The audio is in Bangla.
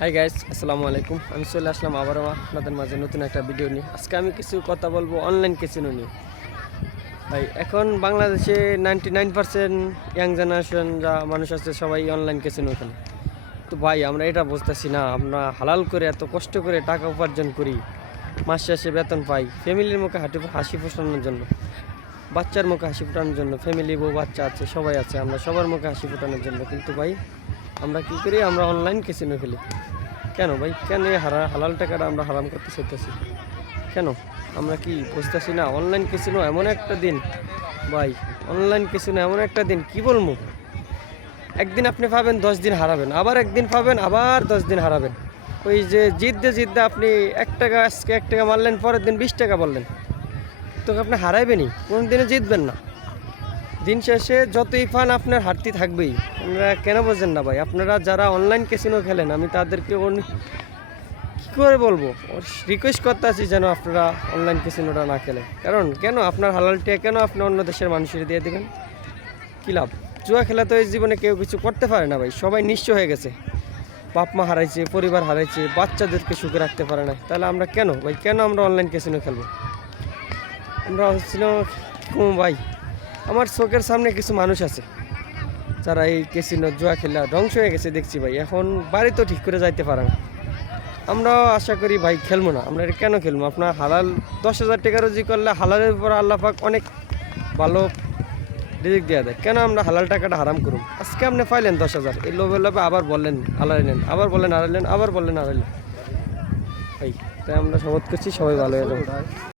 হাই গাইস, আসসালামু আলাইকুম। আমি চলে আসলাম আবারও আপনাদের মাঝে নতুন একটা ভিডিও নিয়ে। আজকে আমি কিছু কথা বলবো অনলাইন ক্যাসিনো নিয়ে। ভাই, এখন বাংলাদেশে 99% ইয়াং জেনারেশন যা মানুষ আছে সবাই অনলাইন ক্যাসিনো খেলে। তো ভাই, আমরা এটা বুঝতেছি না, আমরা হালাল করে এত কষ্ট করে টাকা উপার্জন করি, মাস শেষে বেতন পাই ফ্যামিলির মুখে হাসি ফোটানোর জন্য, বাচ্চার মুখে হাসি ফোটানোর জন্য। ফ্যামিলি, বউ বাচ্চা আছে, সবাই আছে, আমরা সবার মুখে হাসি ফোটানোর জন্য। কিন্তু ভাই, আমরা কী করি? আমরা অনলাইন ক্যাসিনো খেলি। কেন ভাই? কেন এই হালাল টাকাটা আমরা হারাম করতে চাইতেছি? কেন? আমরা কি বুঝতেছি না? অনলাইন ক্যাসিনো এমন একটা দিন ভাই, অনলাইন ক্যাসিনো এমন একটা দিন, কি বলবো। একদিন আপনি পাবেন, 10 দিন হারাবেন, আবার একদিন পাবেন, আবার 10 দিন হারাবেন। ওই যে জিততে জিততে আপনি 1 টাকা, আজকে 1 টাকা মারলেন, পরের দিন 20 টাকা বললেন, তো আপনি হারাইবেনই, কোনো দিনে জিতবেন না। দিন শেষে যতই ফান আপনার হারতি থাকবেই। আপনারা কেন বোঝেন না ভাই? আপনারা যারা অনলাইন ক্যাসিনো খেলেন, আমি তাদেরকে কী করে বলবো, রিকোয়েস্ট করতে আছি যেন আপনারা অনলাইন ক্যাসিনোটা না খেলে। কারণ কেন আপনার হালালটা কেন আপনি অন্য দেশের মানুষের দিয়ে দেবেন? কী লাভ? জুয়া খেলা তো এই জীবনে কেউ কিছু করতে পারে না ভাই, সবাই নিঃস্ব হয়ে গেছে। বাপ মা হারাইছে, পরিবার হারাইছে, বাচ্চাদেরকে সুখে রাখতে পারে না। তাহলে আমরা কেন ভাই, কেন আমরা অনলাইন ক্যাসিনো খেলবো? আমরা হচ্ছিল ভাই, আমার চোখের সামনে কিছু মানুষ আছে যারা এই ক্যাসিনো জুয়া খেলা ধ্বংস হয়ে গেছে দেখছি ভাই। এখন বাড়ি তো ঠিক করে যাইতে পারে না। আমরাও আশা করি ভাই খেলবো না। আমরা এটা কেন খেলবো? আপনার হালাল 10,000 টাকা রুজি করলে হালালের উপর আল্লাহ পাক অনেক ভালো রিজিক দেওয়া দেয়। কেন আমরা হালাল টাকাটা হারাম করুন? আজকে আপনি পাইলেন 10,000, এই লোভে লোভে আবার বললেন হারাইলেন, আবার বললেন হারাইলেন, আবার বললেন হারাইলেন। ভাই, তাই আমরা শপথ করছি সবাই ভালো হয়ে যাবো।